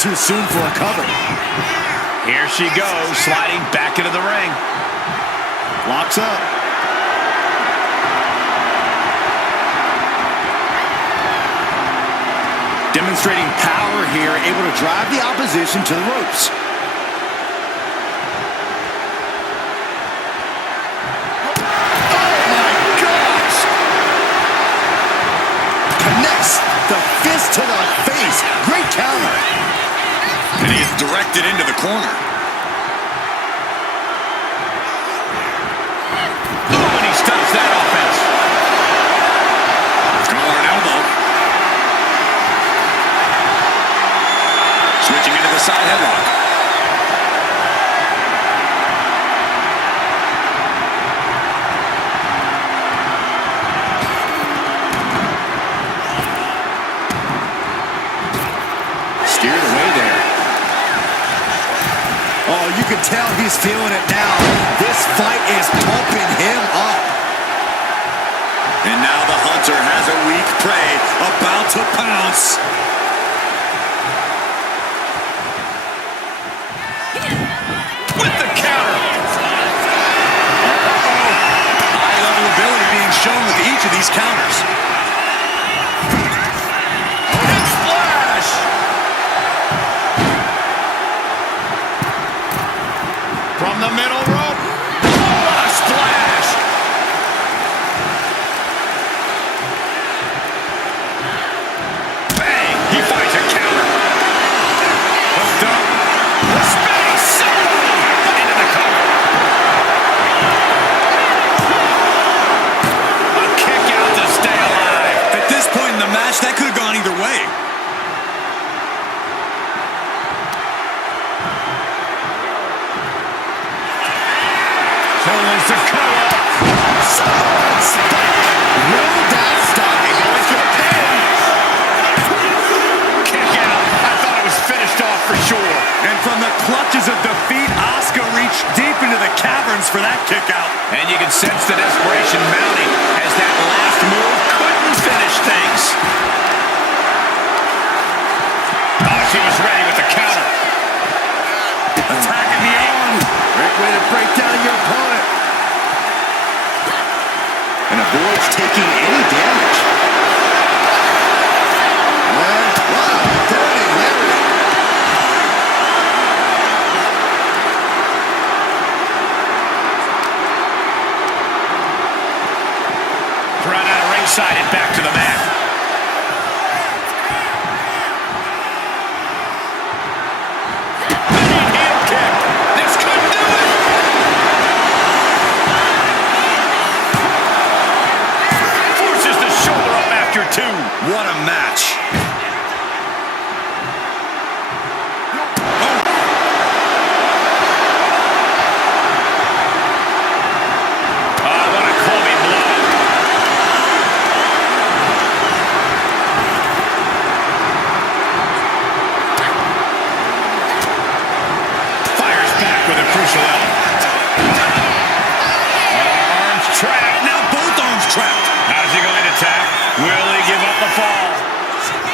too soon for a cover. Here she goes, sliding back into the ring. Locks up. Demonstrating power here, able to drive the opposition to the ropes. The fist to the face. Great counter. And he is directed into the corner. Oh, and he stops that offense. Collar and elbow. Switching into the side headlock. You can tell he's feeling it now. This fight is pumping him up. And now the hunter has a weak prey about to pounce. With the counter. High-level ability being shown with each of these counters. From the middle rope. Oh, what a splash. Bang. He finds a counter. Hooked up. Spinning Soaw into the cover. A kick out to stay alive. At this point in the match, that could have gone either way. To kick out. I thought it was finished off for sure. And from the clutches of defeat, Asuka reached deep into the caverns for that kick out. And you can sense the desperation mounting as that last move couldn't finish things. Oh, she was ready with the counter. Attacking the arm. Great way to break down your opponent. And avoids taking any damage. And, wow, turning Larry. Thrown out of ringside and back to the mat. Heel kick. This could do it. Forces the shoulder up after two. What a match.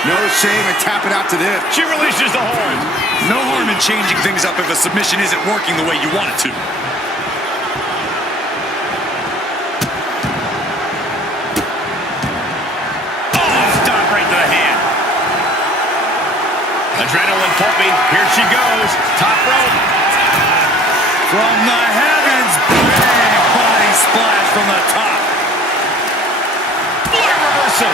No shame in tapping out to this. She releases the hold. No harm in changing things up if a submission isn't working the way you want it to. Oh, stop right to the hand. Adrenaline pumping. Here she goes. Top rope. From the heavens, big body splash from the top. What a reversal.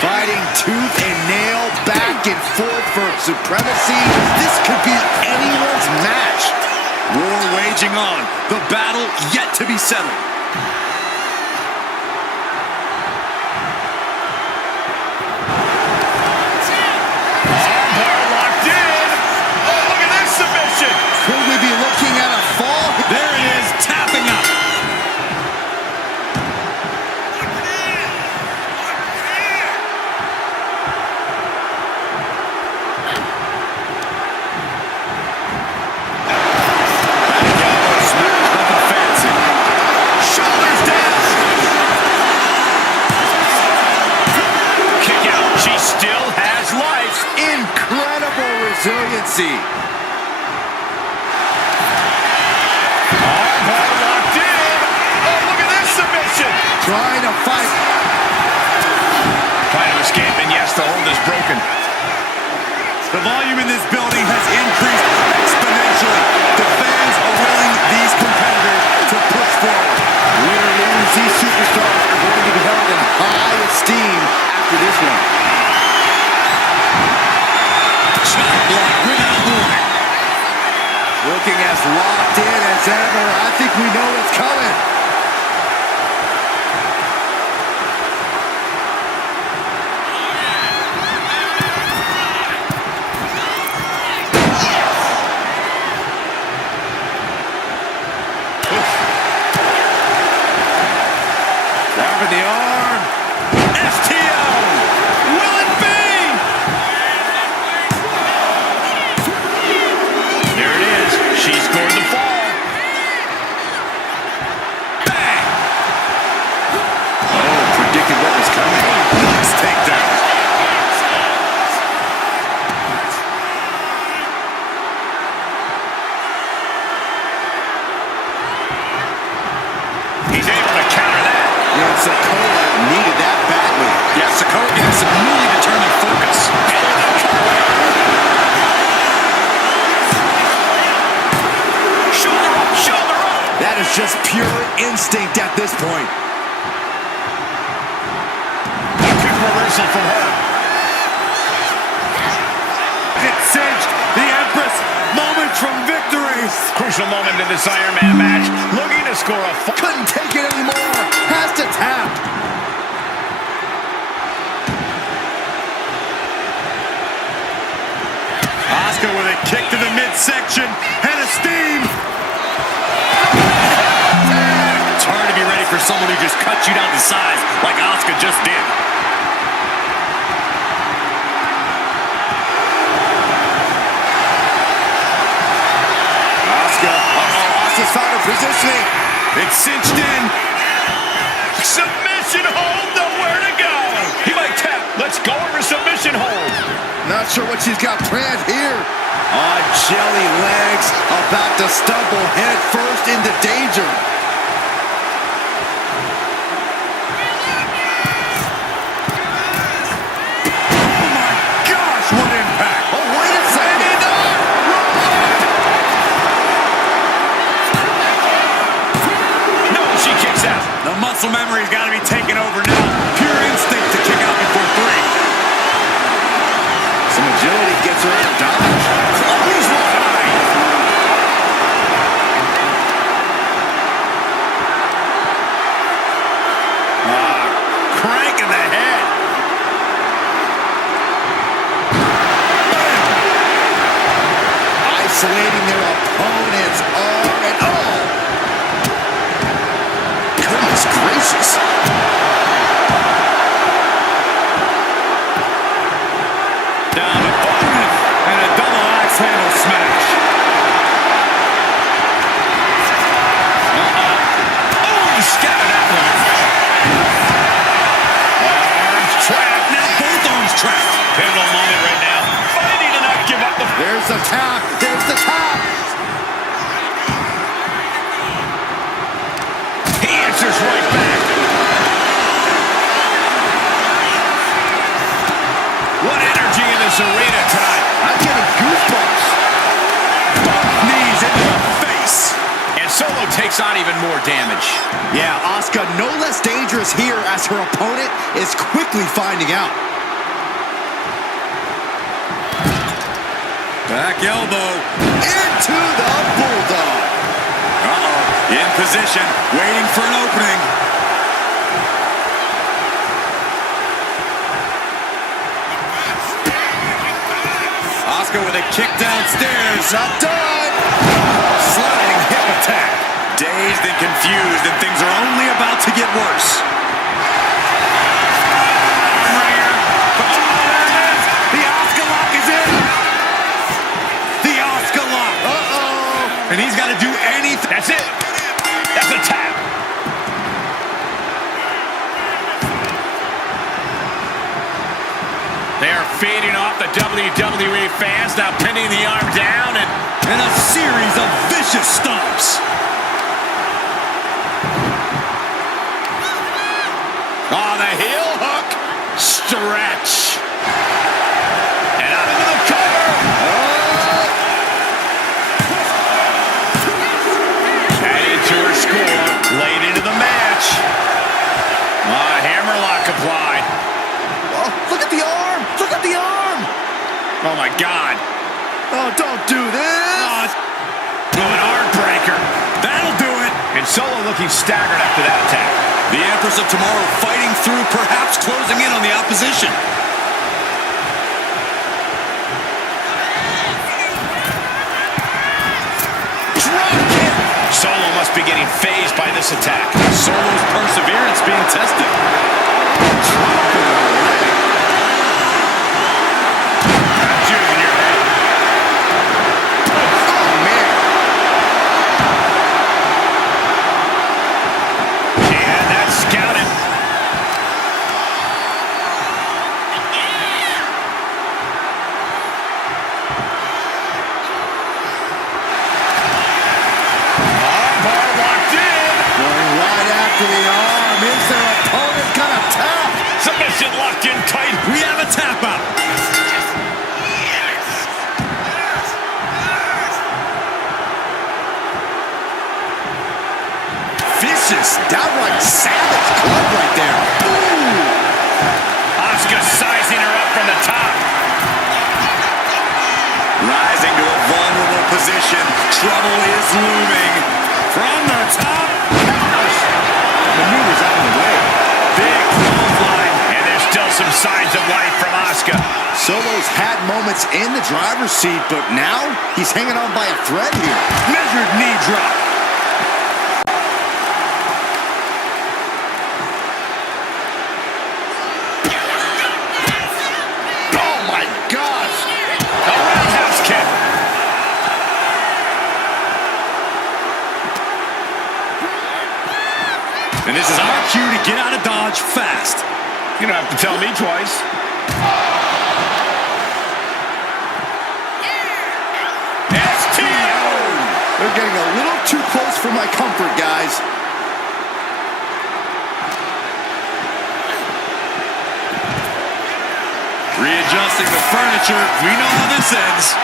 Fighting tooth and nail, back and forth for supremacy. This could be anyone's match. War waging on. The battle yet to be settled. Armbar locked in. Oh, look at this submission. Could we be looking at a fall? There it is, tapping up. still has life. Incredible resiliency. Armbar locked in. Oh, look at this submission. Trying to fight. Trying to escape, and yes, the hold is broken. The volume in this building has increased exponentially. The fans are willing these competitors to push forward. Win or lose, these superstars are going to be held in high esteem after this one. Shot block without warning. Looking as locked in as ever. I think we know what's coming. Grabbing the arm. STO. Will it be? There it is. She scored the fall. Bang. Oh, predicted what was coming. Nice takedown. He's able to counter that. Yeah, Soaw needed that badly. Yeah, Soaw getting some really determined focus. Shoulder up, shoulder up. That is just pure instinct at this point. A quick reversal from her. It cinched the Empress. Moments from victory. Crucial moment in this Iron Man match. Looking to score a Couldn't take it anymore. Has to tap. Asuka with a kick to the midsection. Head of steam. It's hard to be ready for someone who just cuts you down to size like Asuka just did. Asuka's found her positioning. It's cinched in. submission hold. Nowhere to go. He might tap. Let's go over submission hold. Not sure what she's got planned here. On jelly legs, about to stumble head first into danger. Oh my gosh, what impact! Oh, wait a second. No, she kicks out. The muscle memory's got to be taken over now. Pure instinct to kick out before three. Some agility gets her out of dodge. Clothesline. Crank in the head. Isolating their opponent's arm and all. Goodness gracious. Down the bottom and a double axe handle smash. Oh, scattered that one. Arms trapped. Now both arms trapped. Pivotal moment right now. Fighting to not give up the... There's the tap. There's the tap. He answers right back. What energy in this arena tonight. I'm getting goosebumps. Knees into the face. And Soaw takes on even more damage. Yeah, Asuka no less dangerous here as her opponent is quickly finding out. Back elbow. Into the bulldog. Uh-oh. In position, waiting for an opening. Asuka with a kick downstairs. Not done. Sliding hip attack. Dazed and confused, and things are only about to get worse. Ringer. Oh, there it is. The Asuka lock is in. The Asuka lock. Uh-oh. And he's got to do anything. That's it. That's a tap. They are feeding off the WWE fans, now pinning the arm down and a series of vicious stomps. oh, the heel hook. Stretch. And out into the cover. Added to her score. Late into the match. Hammerlock applied. Oh, look at the arm! Look at the arm! Oh, my God. Oh, don't do this! Oh, an arm breaker. That'll do it. And Solo looking staggered after that attack. The Empress of Tomorrow fighting through, perhaps closing in on the opposition. Solo must be getting phased by this attack. Solo's perseverance being tested. Junior. Oh, man! And that's scouted. Armbar locked in. Going right after the arm. Is their opponent gonna tap? Submission locked in tight. We have a tap out. Vicious, downright savage club right there. Ooh! Asuka sizing her up from the top. Rising to a vulnerable position. Trouble is looming. From the top. Maneuvers out of the way. Big clothesline. And there's still some signs of life from Asuka. Solo's had moments in the driver's seat, but now he's hanging on by a thread here. Measured knee drop. Oh my gosh! A roundhouse kick. And this is our cue to get out of Dodge fast. You don't have to tell me twice. STO! They're getting a little too close for my comfort, guys. Readjusting the furniture. We know how this ends.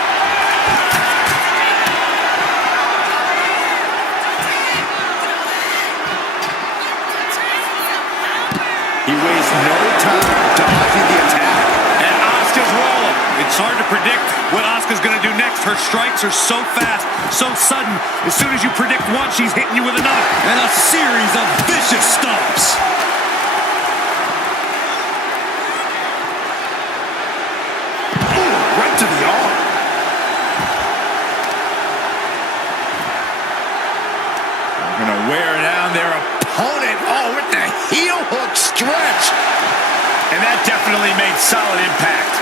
He wastes no time dodging the attack. And Asuka's rolling. It's hard to predict what Asuka's going to do next. Her strikes are so fast, so sudden. As soon as you predict one, she's hitting you with another. And a series of vicious stomps. Ooh, right to the arm. Gonna wear down their opponent. Oh, with the heel hook stretch. And that definitely made solid impact.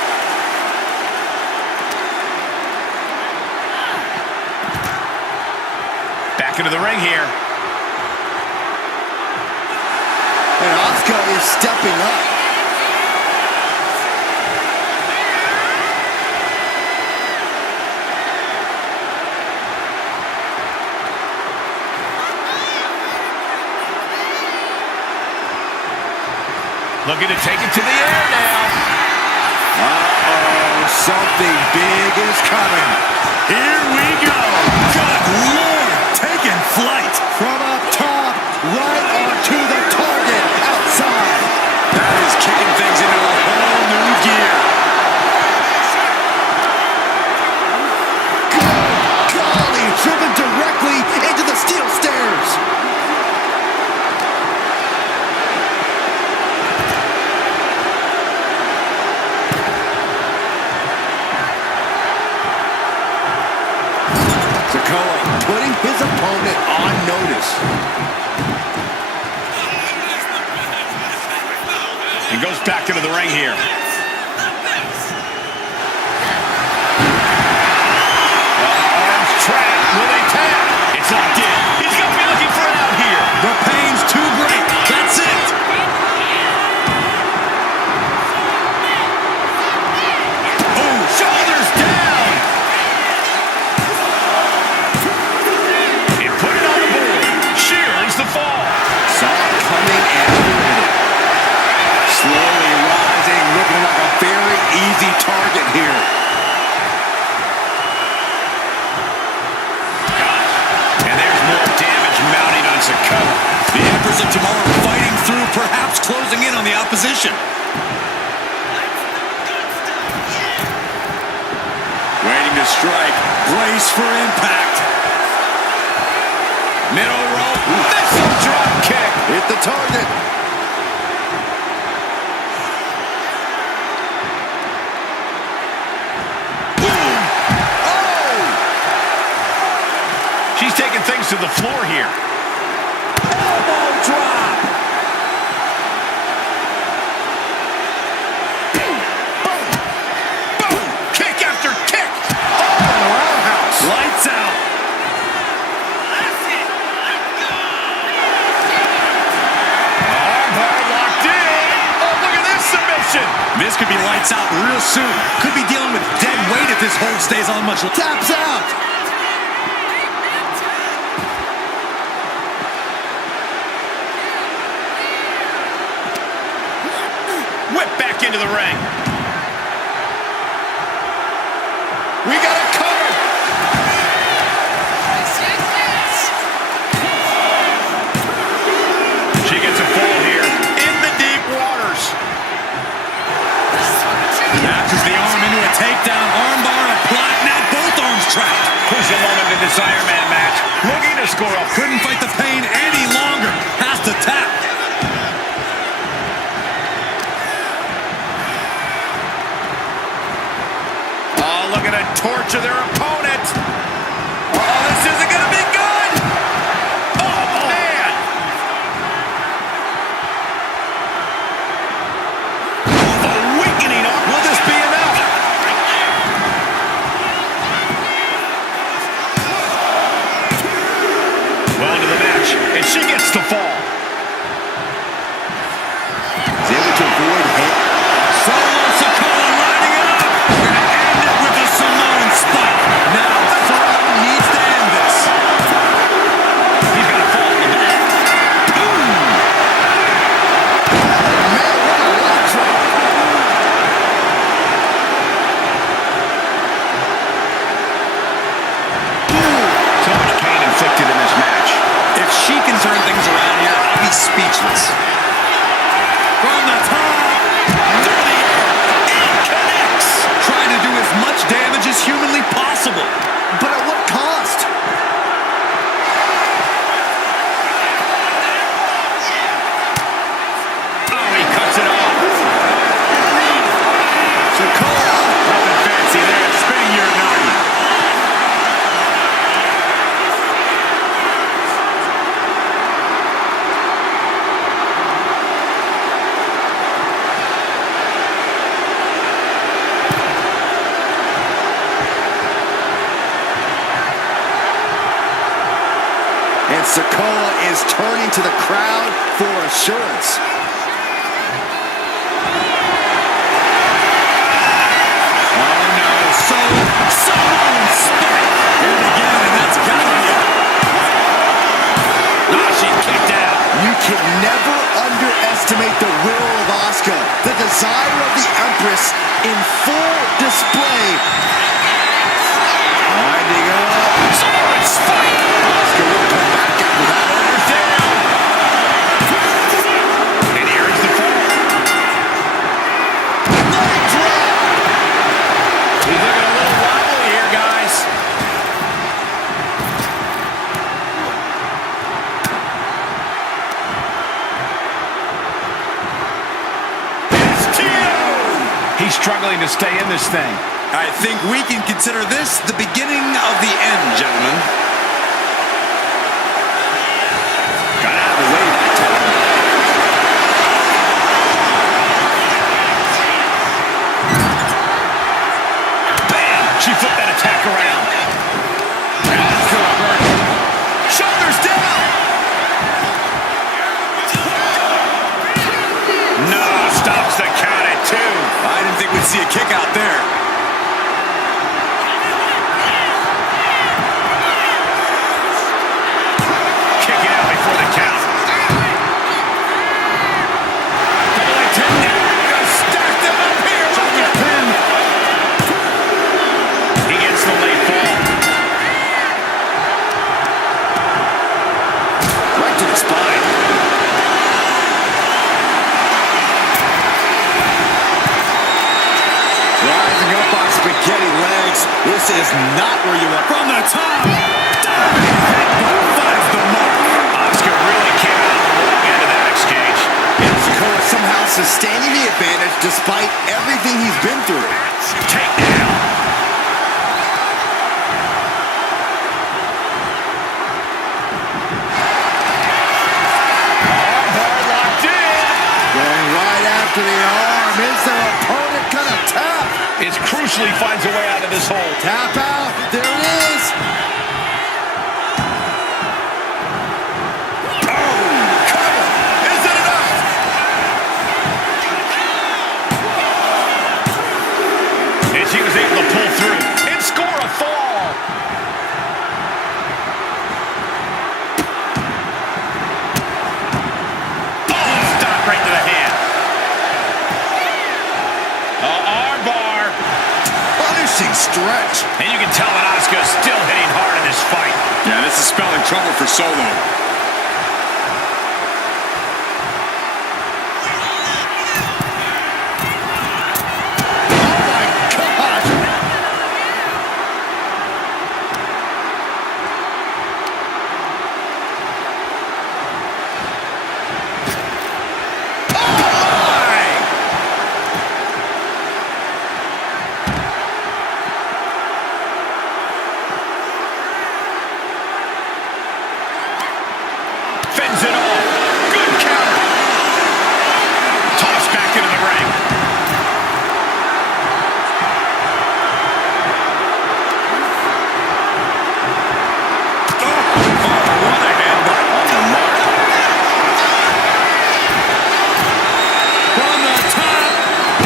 Back into the ring here. And Asuka is stepping up. Looking to take it to the air now. Uh-oh, something big is coming. Here we go. Good Lord, taking flight. From up top, right onto the target outside. That is kicking things into a whole new gear. Good golly, driven directly into the steel stairs. Putting his opponent on notice. And goes back into the ring here. Arms trapped. Will they tap? It's locked in. He's going to be looking for it out here. The pain's too great. That's it. target here. And there's more damage mounting on Soaw. The Empress of Tomorrow fighting through, perhaps closing in on the opposition. Waiting to strike. Brace for impact. Middle rope. Missile drop kick. Hit the target. Boom. Oh! She's taking things to the floor here. Elbow drop. Boom. Boom. Boom. Kick after kick. Oh, roundhouse. Lights out. Armbar locked in. Oh, look at this submission. This could be lights out real soon. Could be dealing with dead weight if this hold stays on much longer. Taps out. Whip back into the ring. We got it covered. She gets a fall here in the deep waters. Matches the arm into a takedown. Armbar applied. Now both arms trapped. Crucial moment in this Iron Man match. Looking to score up. Couldn't fight the pain any longer. Has to tap. Oh, look at a torture their opponent. Oh, this isn't going to be good. Oh, man. Awakening. Will this be enough? Well, into the match, and she gets the fall. He's able to avoid hit. Soaw lining it up. We're going to end it with a Samoan spike. Now, Soaw needs to end this. He's going to fall in the back. Man, what a leg drop. So much pain inflicted in this match. If she can turn things around here, I'll be speechless. From the top. Through the air. It connects. Trying to do as much damage as humanly possible. But at what cost? Oh, he cuts it off. Soaw. Nothing fancy there. Spinning Uranagi. And Soaw is turning to the crowd for assurance. Oh no, Samoan spike. Here it again, and that's gotta be it. Ah, she kicked out. You can never underestimate the will of Asuka, the desire of the Empress in full display. Winding up. Samoan spike. Asuka will come back after that. Shoulders down. And here is the fall. Leg drop. He's looking a little wobbly here, guys. It's Tito. He's struggling to stay in this thing. I think we can consider this the beginning of the end, gentlemen. Got out of the way that time. Bam! She flipped that attack around. Shoulders down. No, stops the count at 2. I didn't think we'd see a kick out there. folks. This is not where you want. From the top. Headbutt finds the mark. Asuka really came out on the wrong end of that exchange. Soaw somehow sustaining the advantage despite everything he's been through. Takedown. Armbar locked in. Going right after the arm. Is their opponent gonna tap? It crucially finds a way out of this hole. Tap out. There it is. Is it enough? And she was able to pull through and score a fall. Oh, stop right to the hand. Armbar. Punishing stretch. And you can tell that Asuka is still hitting hard in this fight. Yeah, this is spelling trouble for Soaw. Fends it off. Good counter. Tossed back into the ring. What a headbutt. On the mark. From the top.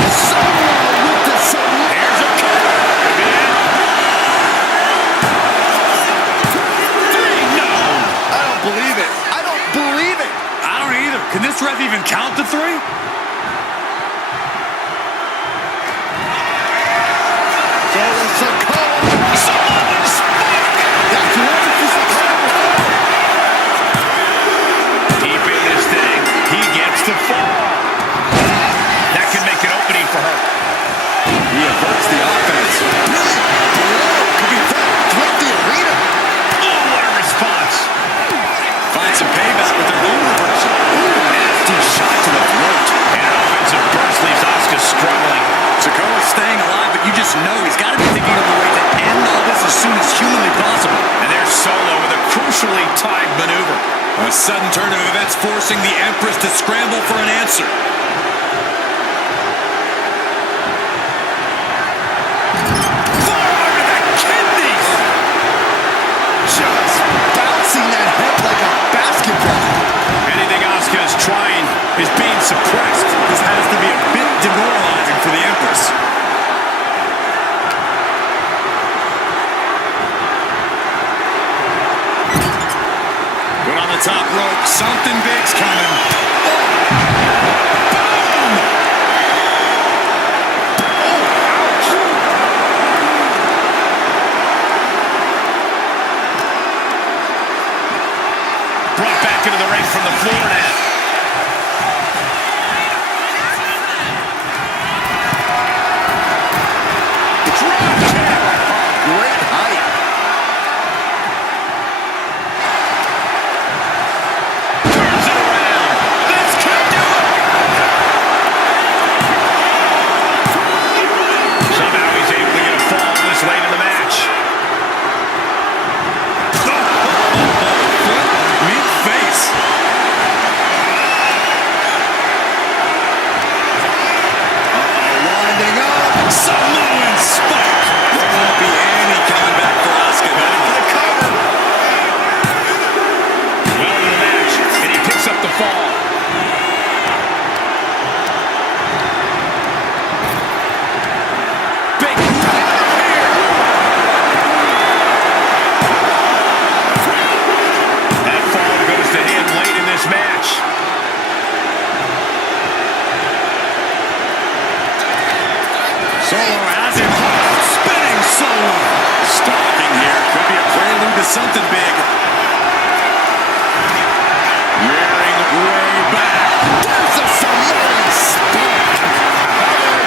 Soaw with the salute. Here's a cover. Could be it. 3, no. I don't believe it. I don't believe it. I don't either. Can this ref even count to 3? That's one for Soaw. Deep in this thing. He gets the fall. That could make an opening for her. He averts the offense. Could be throughout the arena. Oh, what a response. Find some payback with their own reversal. Nasty shot to the throat. And an offensive burst leaves Asuka struggling. Soaw is staying alive, but you just know he's got to be thinking of a way to end all this as soon as humanly possible. And there's Soaw with a crucially timed maneuver. A sudden turn of events forcing the Empress to scramble for an answer. Forearm to the kidneys. Just bouncing that head like a basketball. Anything Asuka is trying is being suppressed. This has to be a bit demoralizing for the Empress. Put on the top rope. Something big's coming. Brought back into the ring from the floor now. Great height. Turns it around. This could do it. Somehow he's able to get a fall this late in the match. Mid-face. Winding up. Samoan spike. There won't be any coming back for Asuka. Heading for the cover. Well into the match, and he picks up the fall. Big power here. That fall goes to him late in this match. Soaw has him hooked. Spinning Soaw. Stalking here. Could be a prelude to something big. Rearing way back. There's a Samoan spike.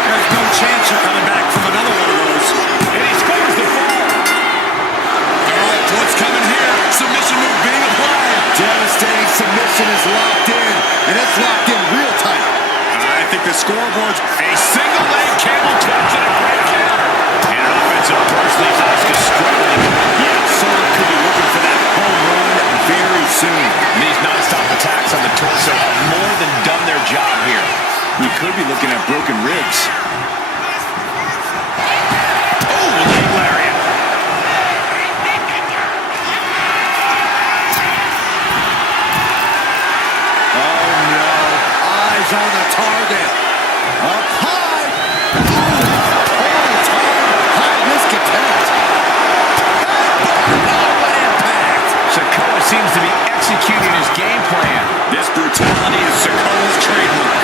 There's no chance you're coming back from another one of those. And he scores the scoreboards. A single leg camel clutch and a great counter. And an offensive burst leaves Asuka struggling. Yeah, Soaw could be looking for that home run very soon. These non-stop attacks on the torso have more than done their job here. We could be looking at broken ribs. Oh, leg lariat. Oh no, eyes on the target. Up high. High risk attempt. Oh, what impact. Soaw seems to be executing his game plan. This brutality is Soaw's trademark.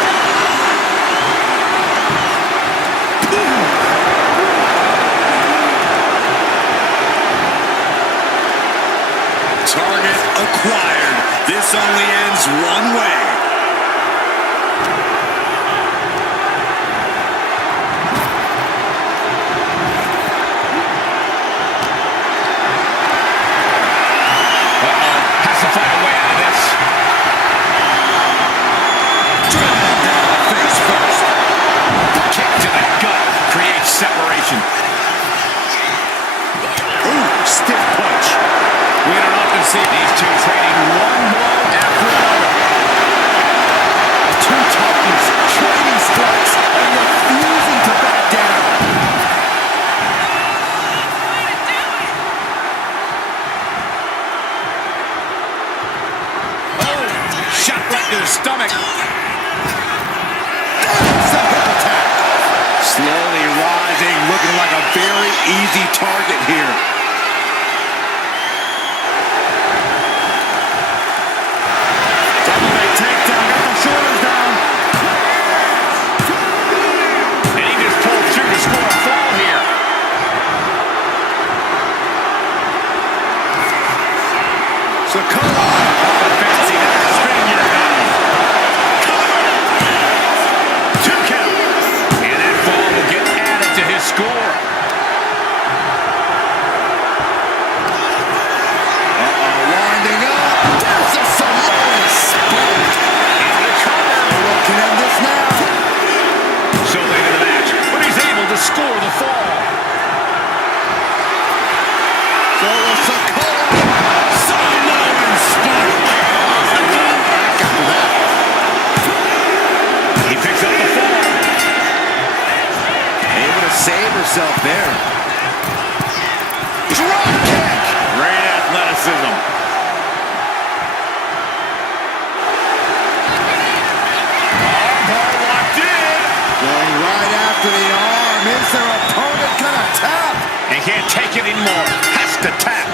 Target acquired. This only ends one way. Has to find a way out of this. Driven down face first. Kick to the gut creates separation. Ooh, stiff punch. We don't often see these two trading one blow after another. Two Titans trading strikes and refusing to back down. Oh, shot right to the stomach. That's a hip attack. Slowly rising, looking like a very easy target here. Double leg takedown, got the shoulders down. And he just pulled through to score a fall here. Soaw. Fancy that Spaniard down. Two count. And that fall will get added to his score. Winding up. There's a Samoan spike. And the cover. What can end this now? So late in the match, but he's able to score the fall. So Soaw. Samoan spike. Back after that. He picks up the fall. Able to save herself there. Drop kick. Great athleticism. Armbar locked in. Going right after the arm. Is their opponent gonna tap? And can't take it anymore. Has to tap.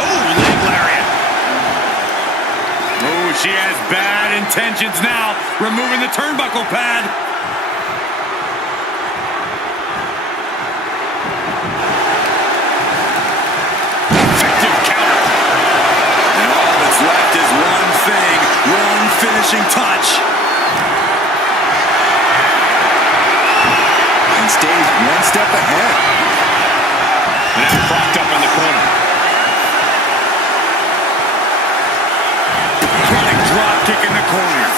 Oh, leg lariat. Oh, she has bad intentions now, removing the turnbuckle pad. Effective counter. And all that's left is one thing, one finishing touch. And stays one step ahead. Now propped up in the corner. Chronic drop kick in the corner.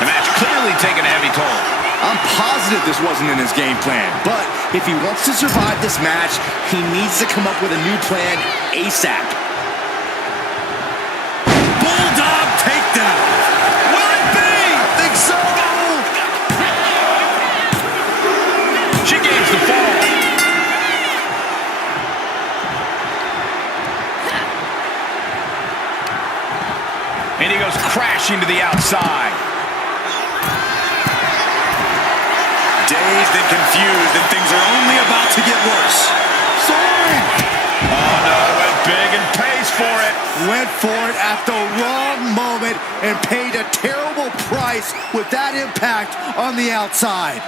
The match clearly taking a heavy toll. I'm positive this wasn't in his game plan, but if he wants to survive this match, he needs to come up with a new plan ASAP. Bulldog takedown. Will it be? I think so. She gains the fall. And he goes crashing to the outside. Dazed and confused, and things are only about to get worse. Sorry. Oh no, went big and pays for it. Went for it at the wrong moment and paid a terrible price with that impact on the outside.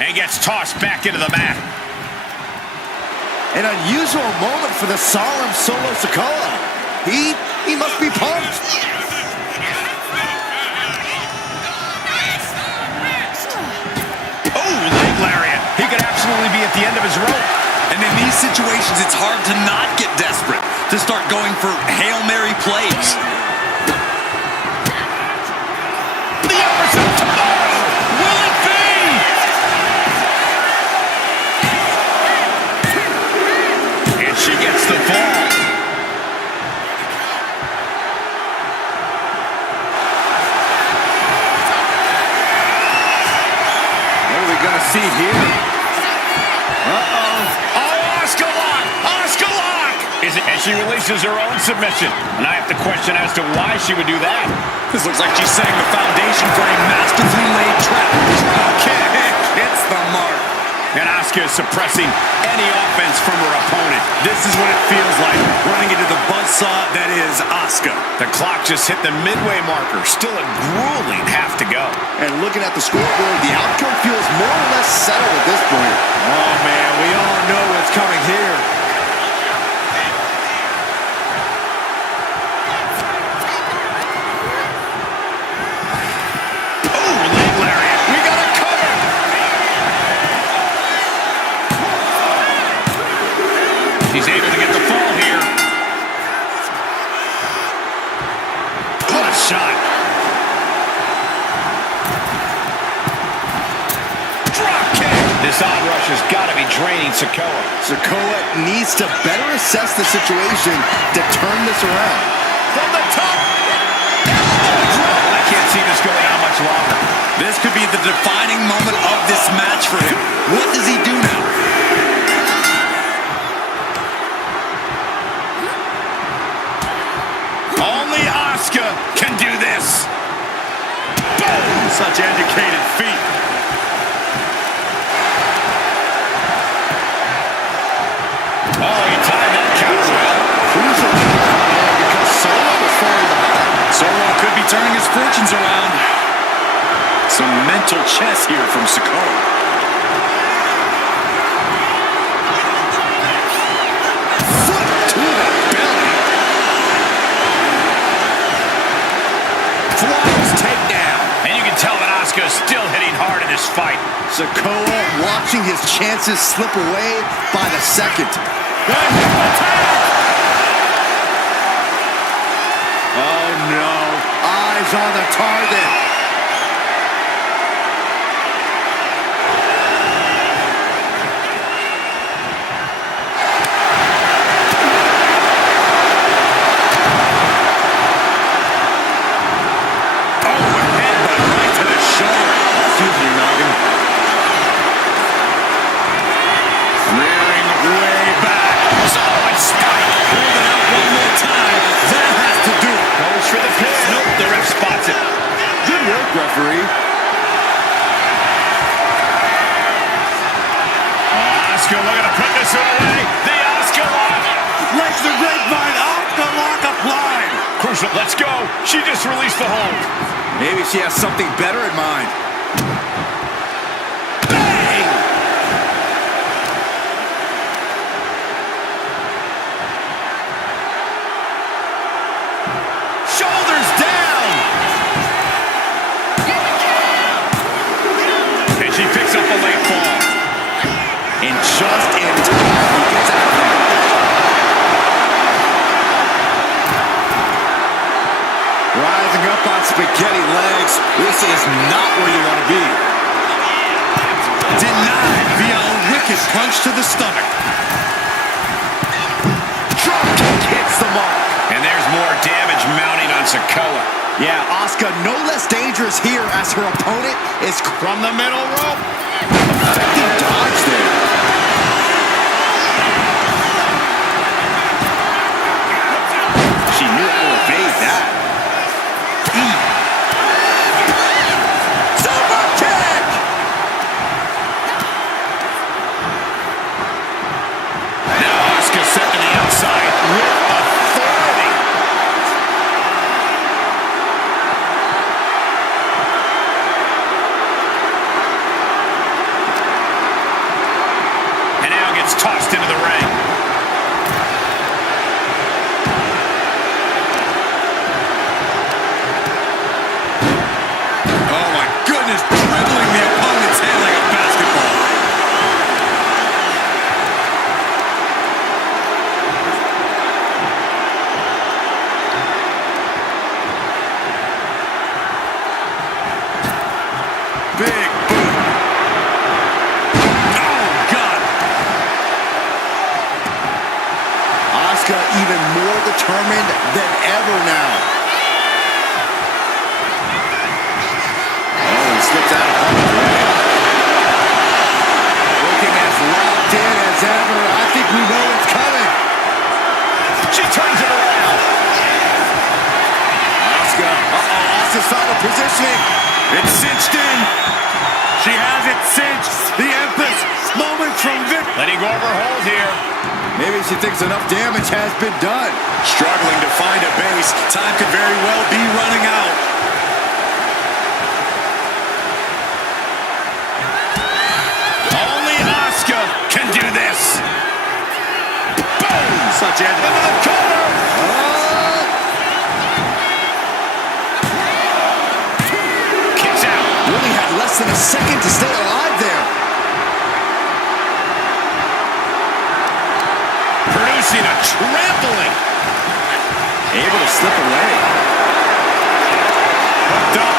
And gets tossed back into the mat. An unusual moment for the solemn Soaw. He must be pumped. of his rope. And in these situations, it's hard to not get desperate, to start going for Hail Mary plays. The opposite tomorrow. Will it be? And she gets the fall. What are we going to see here? And she releases her own submission. And I have to question as to why she would do that. This looks like she's setting the foundation for a masterfully laid trap. Drop kick hits the mark. And Asuka is suppressing any offense from her opponent. This is what it feels like, running into the buzzsaw that is Asuka. The clock just hit the midway marker. Still a grueling half to go. And looking at the scoreboard, the outcome feels more or less settled at this point. Oh, man, we all know what's coming here. He's able to get the fall here. What a shot. Drop kick. This odd rush has got to be draining Soaw. Soaw needs to better assess the situation to turn this around. From the top. I can't see this going on much longer. This could be the defining moment of this match for him. What does he do now? Only Asuka can do this. Boom! Such educated feet. Oh, he timed that counter well. Crucial because Soaw was falling behind. Soaw could be turning his fortunes around. Some mental chess here from Soaw. Still hitting hard in this fight. Soaw watching his chances slip away by the second. Oh no, eyes on the target. Referee. Asuka looking to put this one away. The Asuka lock. Like the grapevine, Asuka lock applied. Crucial, let's go. She just released the hold. Maybe she has something better in mind. Bang! Shoulders down. She picks up a late fall. And just in time, he gets out of there. Rising up on spaghetti legs. This is not where you want to be. Denied via a wicked punch to the stomach. Drop kick hits the mark. And there's more damage mounting on Soaw. Yeah, Asuka no less dangerous here as her opponent is From the middle rope. effective dodge there. She knew how to evade that. Super kick! Now Asuka set to the outside with authority. And now gets tossed into the ring. Oh my goodness, dribbling the opponent's head like a basketball. determined than ever now. Oh, he slips out of harm's way. Looking as locked in as ever. I think we know it's coming. She turns it around. Asuka. Uh-oh, Asuka's found her positioning. It's cinched in. She has it cinched. The Empress, moments from victory. Letting go of her hold here. Maybe she thinks enough damage has been done. Struggling to find a base. Time could very well be running out. Only Asuka can do this. Boom! Such a Into the corner. Kicks out. Really had less than a second to stay alive there. Producing a trampling. Able to slip away. Hooked up.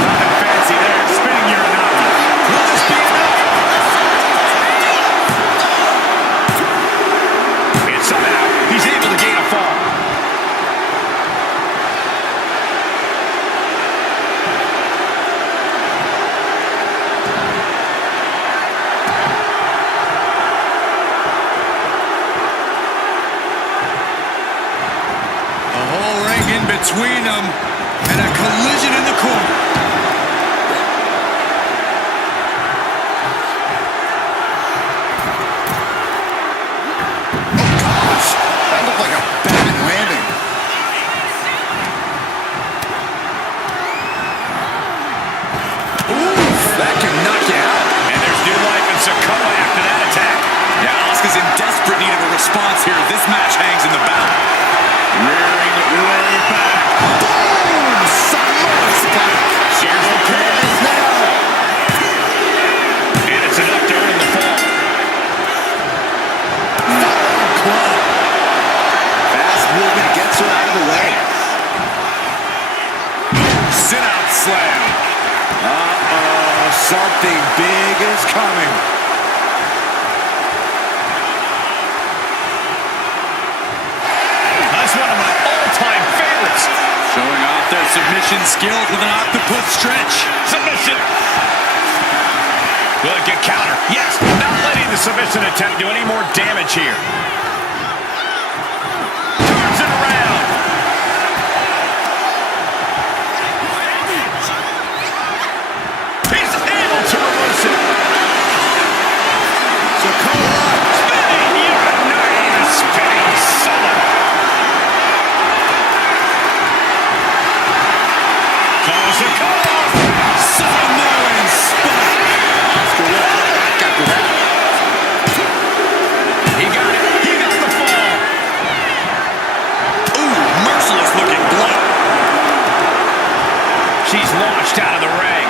Nothing fancy there. Spinning Uranagi. Will this be enough? And somehow he's able to gain a fall. A whole ring in between them and a collision in the corner. Gosh, that looked like a bad landing. Oof, that can knock you out. And there's new life in Soaw after that attack. Yeah, Asuka's in desperate need of a response here. This match hangs in the balance. Rearing way back. Boom! Samoa spike. Here's the There it is now. And it's enough to earn the fall. Club. Fast movement gets her out of the way. Sit out slam. Uh-oh, something big is coming. That's one of my all-time favorites. Showing off their submission skills with an octopus stretch. Submission. Will it get counter? Yes. Not letting the submission attempt do any more damage here. Turns it around. He's able to reverse it. Soaw. Spinning Uranagi, the spinning solo. Soaw. Samoan spike. Asuka went back after that. He got it. He got the fall. Ooh, merciless looking blow. She's launched out of the ring.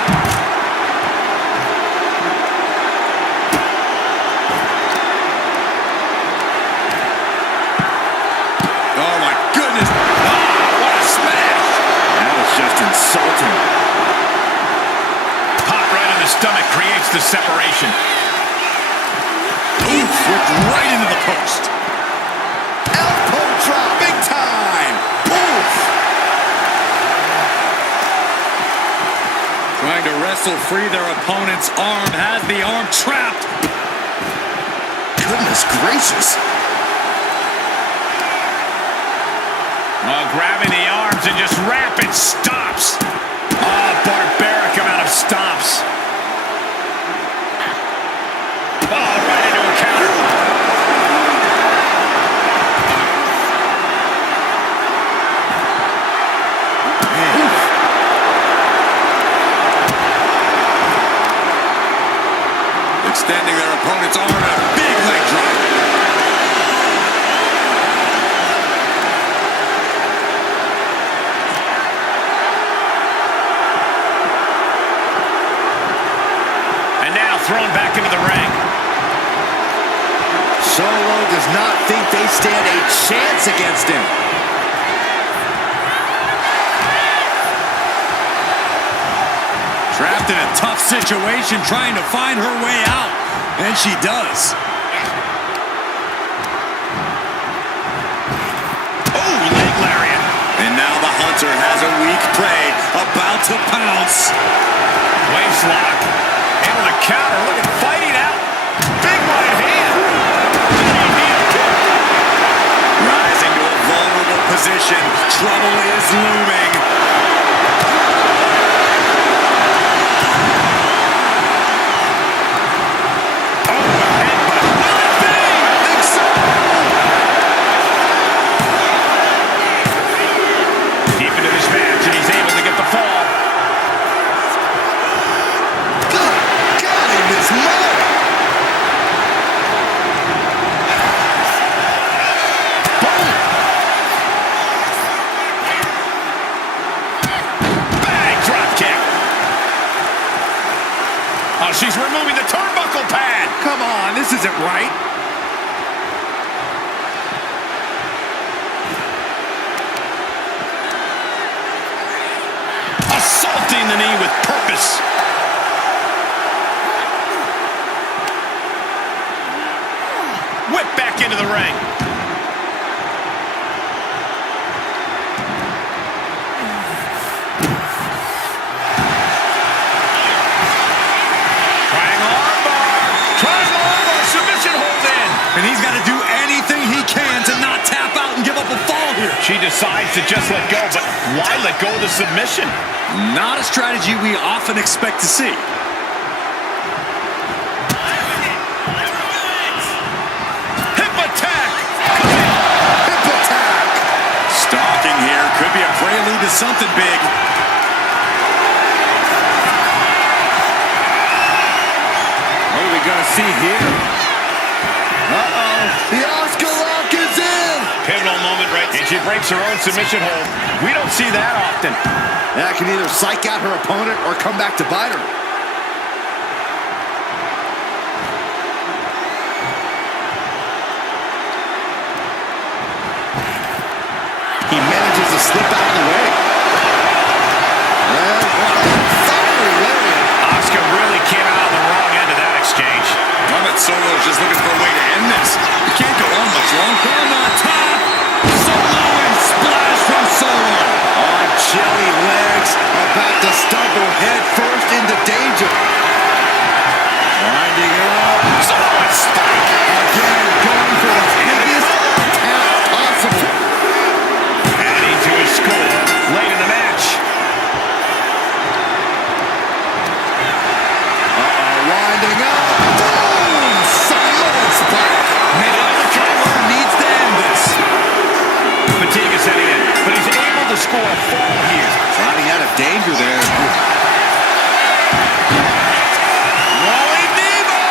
Oh my goodness. What a smash. That was just insulting. Pop right in the stomach creates the separation. Ooh, flipped right into the post. Elbow drop, big time. Poof. Trying to wrestle free their opponent's arm. Has the arm trapped. Goodness gracious. Grabbing the arms and just rapid stops. Barbaric amount of stops. Right into a counter. Extending their opponent's arm and a big leg drop. And now thrown back into the ring. Soaw does not think they stand a chance against him. Trapped in a tough situation, trying to find her way out. And she does. Oh, weak prey about to pounce. Waist lock. Able to counter. Look at fighting out. Big right hand. Rising to a vulnerable position. Trouble is looming. She's removing the turnbuckle pad. Come on, this isn't right. Assaulting the knee with purpose. Whip back into the ring. And he's got to do anything he can to not tap out and give up a fall here. She decides to just let go, but why let go of the submission? Not a strategy we often expect to see. Hip attack! Hip attack! Stalking here could be a prelude to something big. What are we going to see here? The Oscar lock is in! Pivotal moment, right? And she breaks her own submission hold. We don't see that often. That can either psych out her opponent or come back to bite her. He manages to slip out of the way. And what a fiery lariat. Oscar really came out on the wrong end of that exchange. Soaw is just looking for a way to end this. You can't go on much longer. On the top. Samoan splash from Soaw. On jelly legs, about to stumble head first into danger. Winding up. Samoan spike. Again, going for the biggest attack possible. Adding to his score late in the match. Winding up. Fatigue is setting in, but he's able to score a fall here. Sliding out of danger there. Rolling Diva!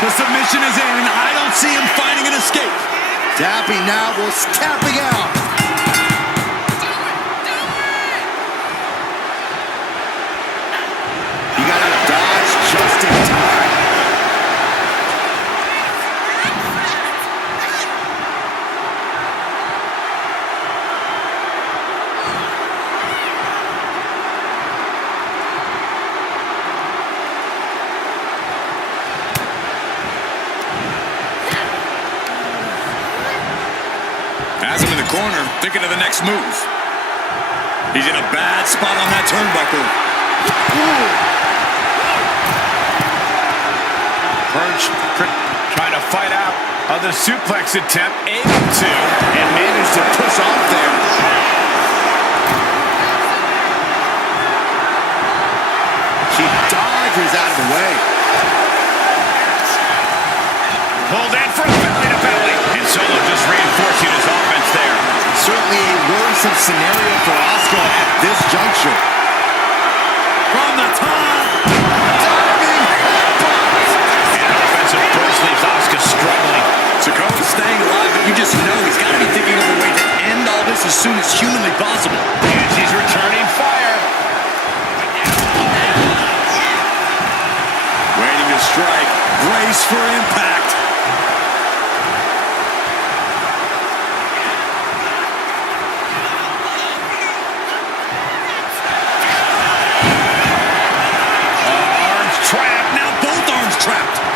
The submission is in, and I don't see him finding an escape. Tapping now, was tapping out. He got out of dodge just in time. Has him in the corner, thinking of the next move. He's in a bad spot on that turnbuckle. Perch trying to fight out of the suplex attempt, able to, and managed to push off there. She dodges out of the way. Pulled in from belly to belly. And Soaw just reinforcing his offense there. Certainly a worrisome scenario for Oscar at this juncture. From the top. Diving headbutt. And offensive burst leaves Oscar struggling. Soaw staying alive, but you just know he's got to be thinking of a way to end all this as soon as humanly possible. And she's returning fire. Waiting to strike. Brace for impact.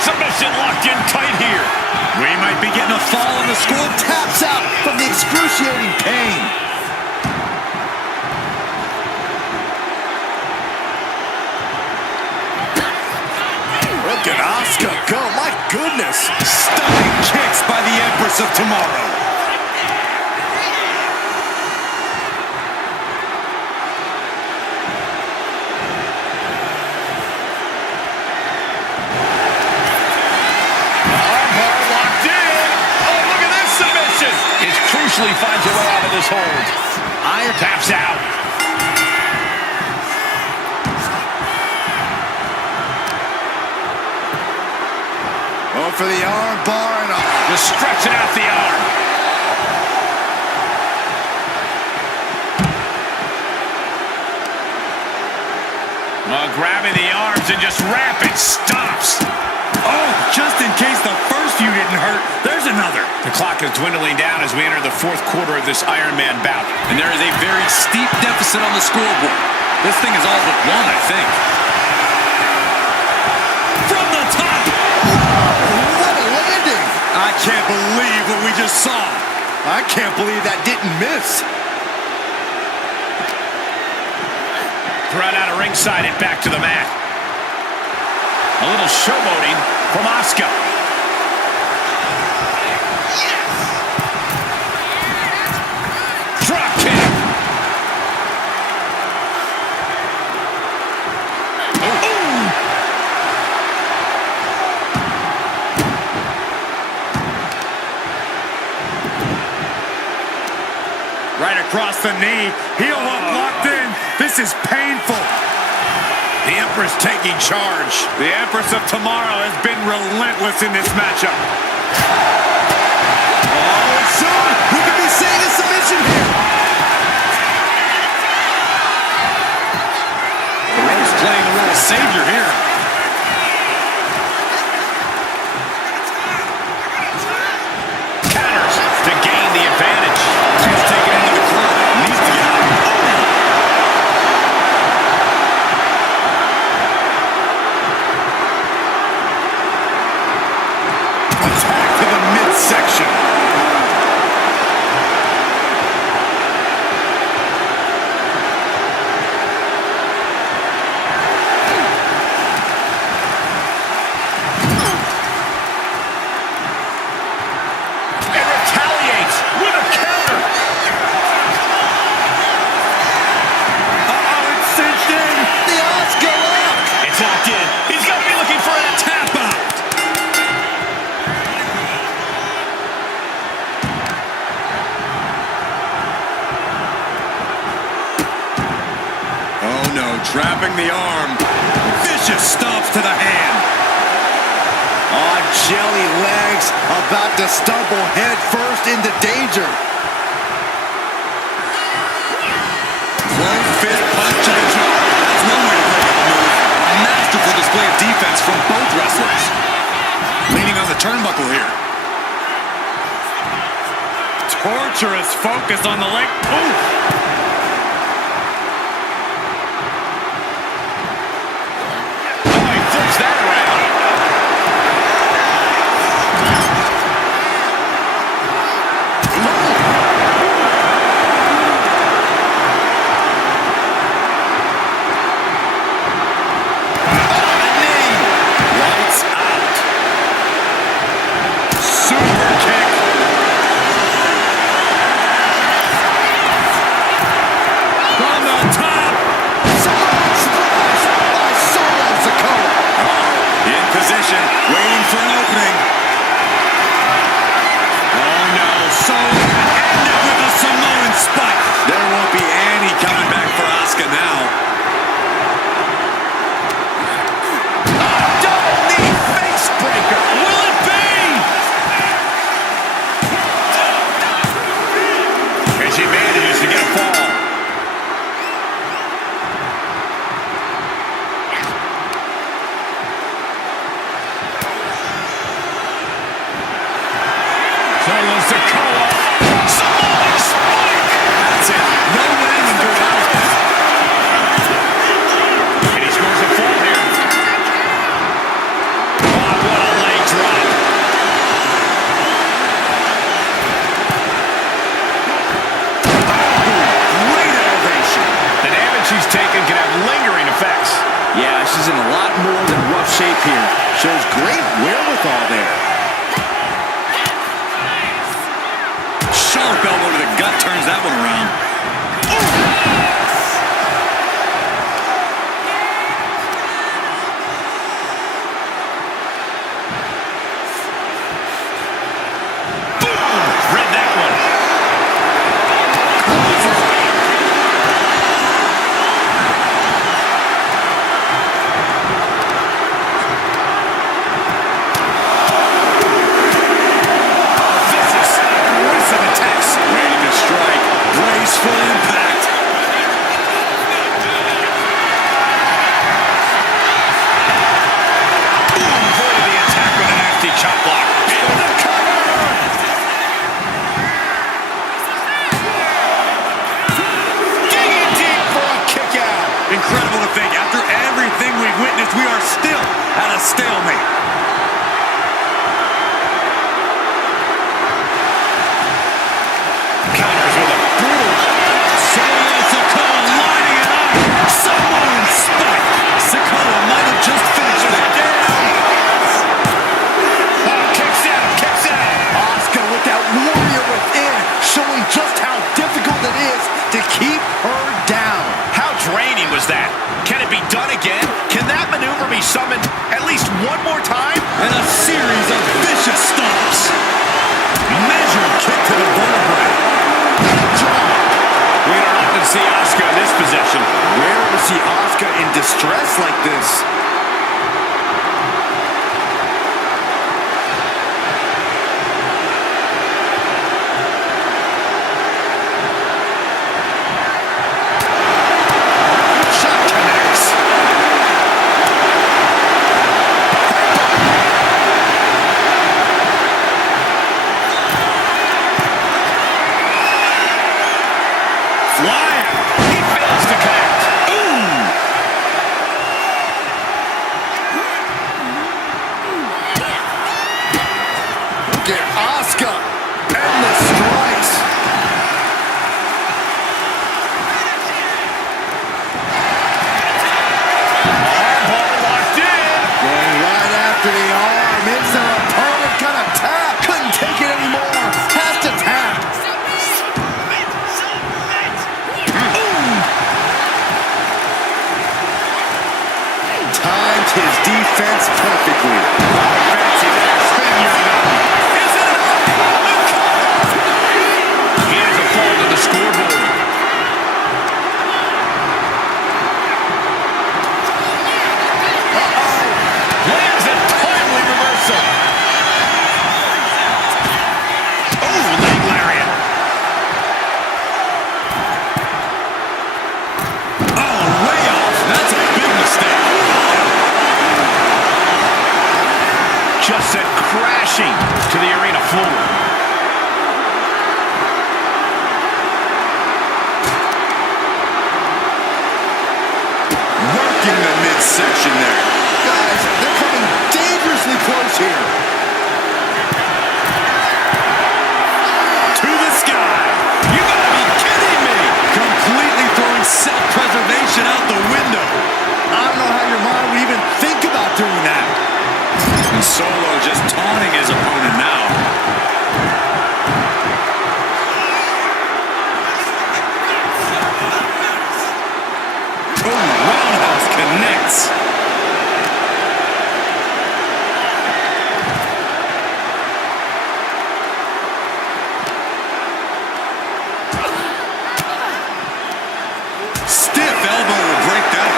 Submission locked in tight here. We might be getting a fall on the score. Taps out from the excruciating pain. Look at Asuka go, my goodness. Stunning kicks by the Empress of Tomorrow. Armbar locked in. Oh, look at this submission. It crucially finds a way out of this hold. Iron taps out. Oh, for the arm bar and Just stretching out the arm. Grabbing the arms and just rapid stops. Oh, just in case the first few didn't hurt, there's another. The clock is dwindling down as we enter the fourth quarter of this Iron Man bout. And there is a very steep deficit on the scoreboard. This thing is all but won, I think. From the top. what a landing. I can't believe what we just saw. I can't believe that didn't miss. Thrown out of ringside and back to the mat. A little showboating from Asuka. Drop kick. Right across the knee. Heel hook locked in. This is painful. The Empress taking charge. The Empress of Tomorrow has been relentless in this matchup. Oh, and soon we could be seeing a submission here. Rose playing a little savior here. Counters to gain the advantage. She's taken into the club. Needs to get out. Attack to the midsection. And retaliates with a counter. Uh-oh, it's cinched in. The Asuka lock. It's locked in. He's going to be looking for a tap out. Oh no, trapping the arm. Vicious stomps to the hand. On jelly legs, about to stumble head first into danger. Closed fist punch to the jaw. That's one way to break up a move. A masterful display of defense from both wrestlers. Leaning on the turnbuckle here. Torturous focus on the leg. Ooh. That around. Lights out. Super kick. From the top. Splash by Soaw. In position, waiting for an opening. Oh no, Soaw ended with a Samoan spike. There won't be any coming back for Asuka now. Double knee face breaker. Will it be? And she manages to get a fall. Solo Soaw. Samoan spike. That's it. No landing through that. And he scores a fall here. Oh, what a leg drop. Great elevation. The damage she's taken can have lingering effects. Yeah, she's in a lot more than rough shape here. Shows great wherewithal there. Sharp elbow to the gut turns that one around. Boom! Read that one. Graceful impact. Boom! Avoided the attack with a nasty chop block. And the cover! Digging deep for a kick out. Incredible to think, after everything we've witnessed, we are still at a stalemate. Counters with a brutal Soaw lining it up. Samoan spike. Soaw might have just finished it. Down. Oh, kicks out, kicks out. Asuka with that warrior within, showing just how difficult it is to keep her down. How draining was that? Can it be done again? Can that maneuver be summoned at least one more time? And a series of vicious stomps. Measured kick to the vertebrae. We don't often see Asuka in this position. Rare to see Asuka in distress like this. Shot connects. Flying. He fails to connect. Ooh. Get Asuka endless strikes. Armbar locked in. Going right after the arm. Is their opponent gonna tap? Couldn't take it anymore. Has to tap. Timed his defense perfectly. Fancy that spin, you know. Is it enough? He has a fall to the scoreboard. Lands a timely reversal. Oh, leg lariat. Oh, way off. That's a big mistake. Just sent crashing to the arena floor. Working the midsection there. Guys, they're coming dangerously close here. To the sky. You gotta be kidding me. Completely throwing self-preservation out the window. I don't know how your mind would even think about doing that. And Soaw just taunting his opponent now. Oh, roundhouse connects. Stiff elbow will break that.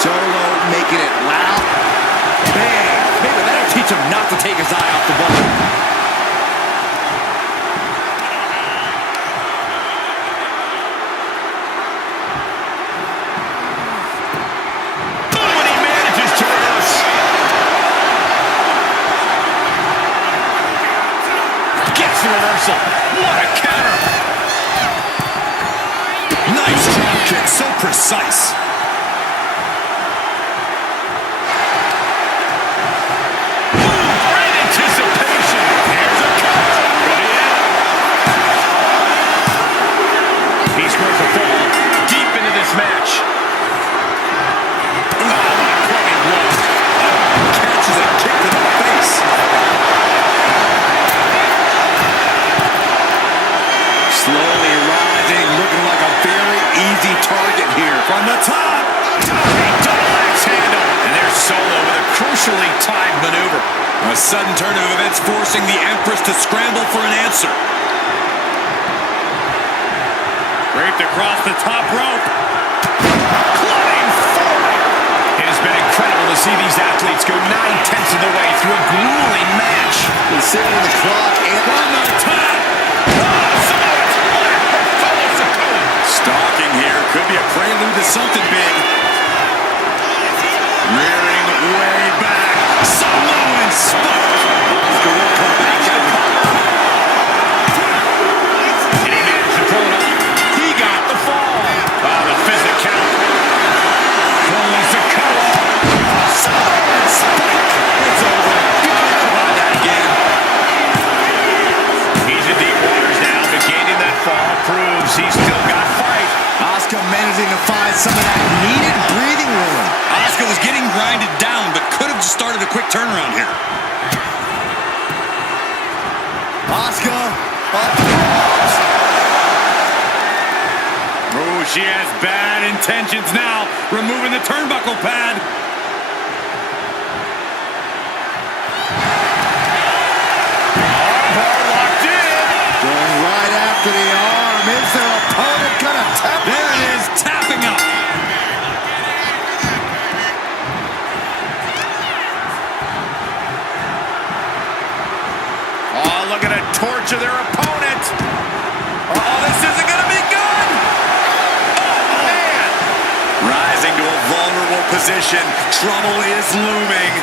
Soaw making it loud. Bang. Maybe that'll teach him not to take his eye off the ball. Boom, and he manages to reverse. Gets the reversal. What a counter. Nice drop kick, so precise. Great anticipation. Here's a cut. He scores a fall deep into this match. target here. From the top. Double axe handle. And there's Soaw with a crucially timed maneuver. A sudden turn of events forcing the Empress to scramble for an answer. Draped across the top rope. Clubbing forward. It has been incredible to see these athletes go 9/10 of the way through a grueling match. Considering the clock and From the top. Stalking here. Could be a prelude to something big. Rearing way back. Samoan spike. Oscar will come back out. And he managed to pull it off. He got the fall. Oh, the physical. Close the cover. Samoan spike. It's over. You can't come on that again. He's in deep waters now, but gaining that fall proves he's still got fight. Oscar managing to find some of that needed breathing room. Oscar was getting grinded down, but could have just started a quick turnaround here. Oscar up the ropes. Oh, she has bad intentions now, removing the turnbuckle pad. Armbar locked in. Going right after the arm. Is their opponent gonna tap? There it is, tapping up. Oh, look at it torture their opponent. Oh, this isn't going to be good. Oh, man. Rising to a vulnerable position, trouble is looming.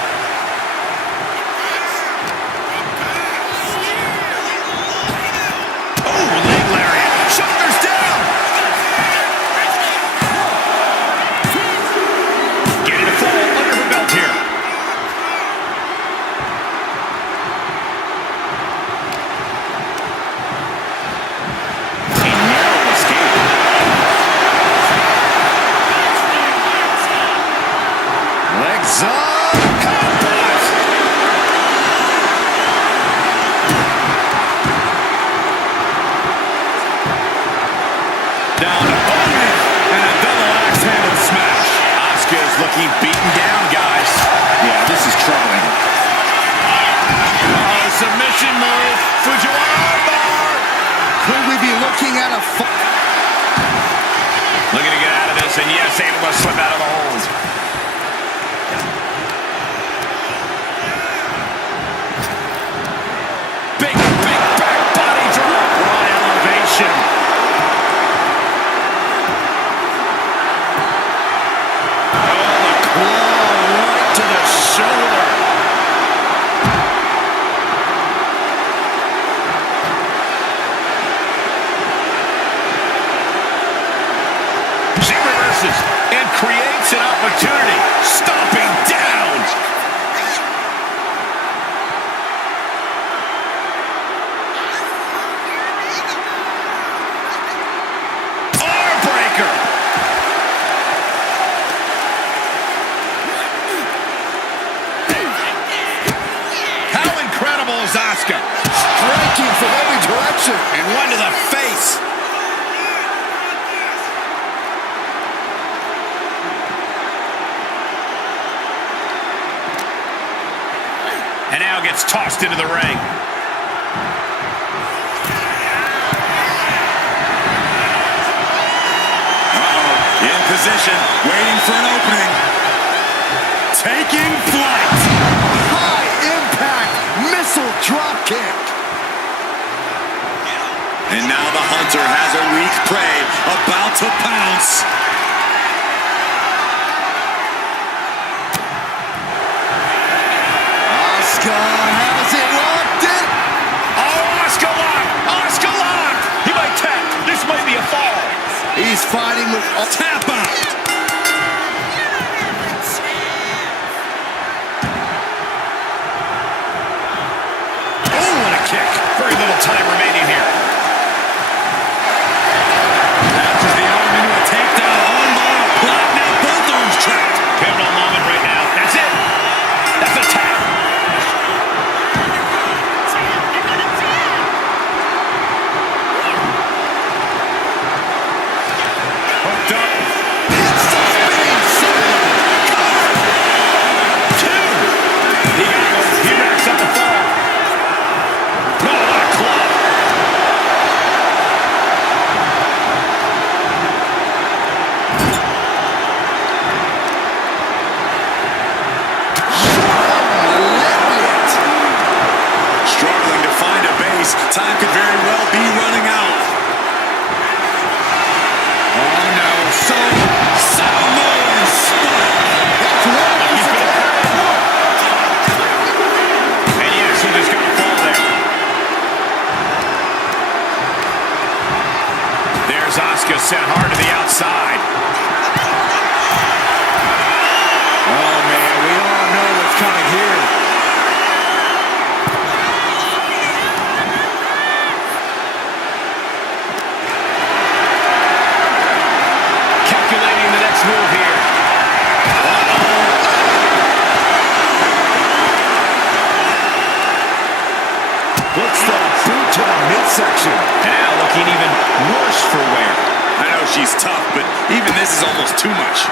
Oh, leg lariat. Shoulders down. Getting a fall under her belt here. A narrow escape. Legs up. Down opponent, and a double axe handle smash. Asuka is looking beaten down, guys. Yeah, this is troubling. Oh, submission move. Fujiwara armbar. Could we be looking at a Looking to get out of this, and yes, able to slip out of the hold. Big back body drop. Broad elevation. Oh, the claw right to the shoulder. She reverses and creates an opportunity. Stomping down. Arm breaker. How incredible is Asuka? striking from every direction? And one to the face. And now gets tossed into the ring. In position, waiting for an opening. Taking flight. High impact missile drop kick. And now the hunter has a weak prey about to pounce. Oscar has it locked in. Oh, Asuka lock! Asuka lock! He might tap. This might be a fall. He's fighting with a Tap out. Oh, and a kick. Very little time remaining here. Captures the arm into a takedown. Armbar. Block now. Both arms trapped. Pivotal moment right now. That's it. That's a tap. Hooked up. time could very well be running out. Oh, no. Samoan spot. And yes, he just got a fall there. There's Asuka sent hard to the outside. Oh, man, we all know what's coming here. Calculating the next move here. Puts the boot to the midsection. And now looking even worse for wear. I know she's tough, but even this is almost too much.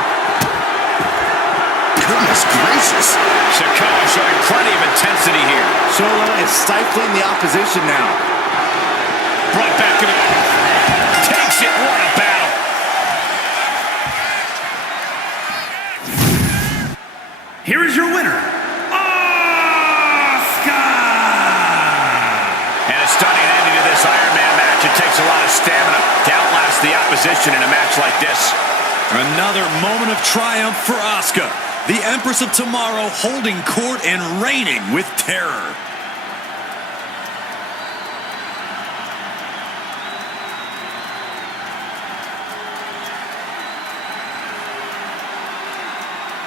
Goodness gracious. Soaw showing plenty of intensity here. Soaw is stifling the opposition now. Brought back to the... Takes it. What a battle. Here is your winner, Asuka! And a stunning ending to this Iron Man match. It takes a lot of stamina to outlast the opposition in a match like this. Another moment of triumph for Asuka. The Empress of Tomorrow holding court and reigning with terror.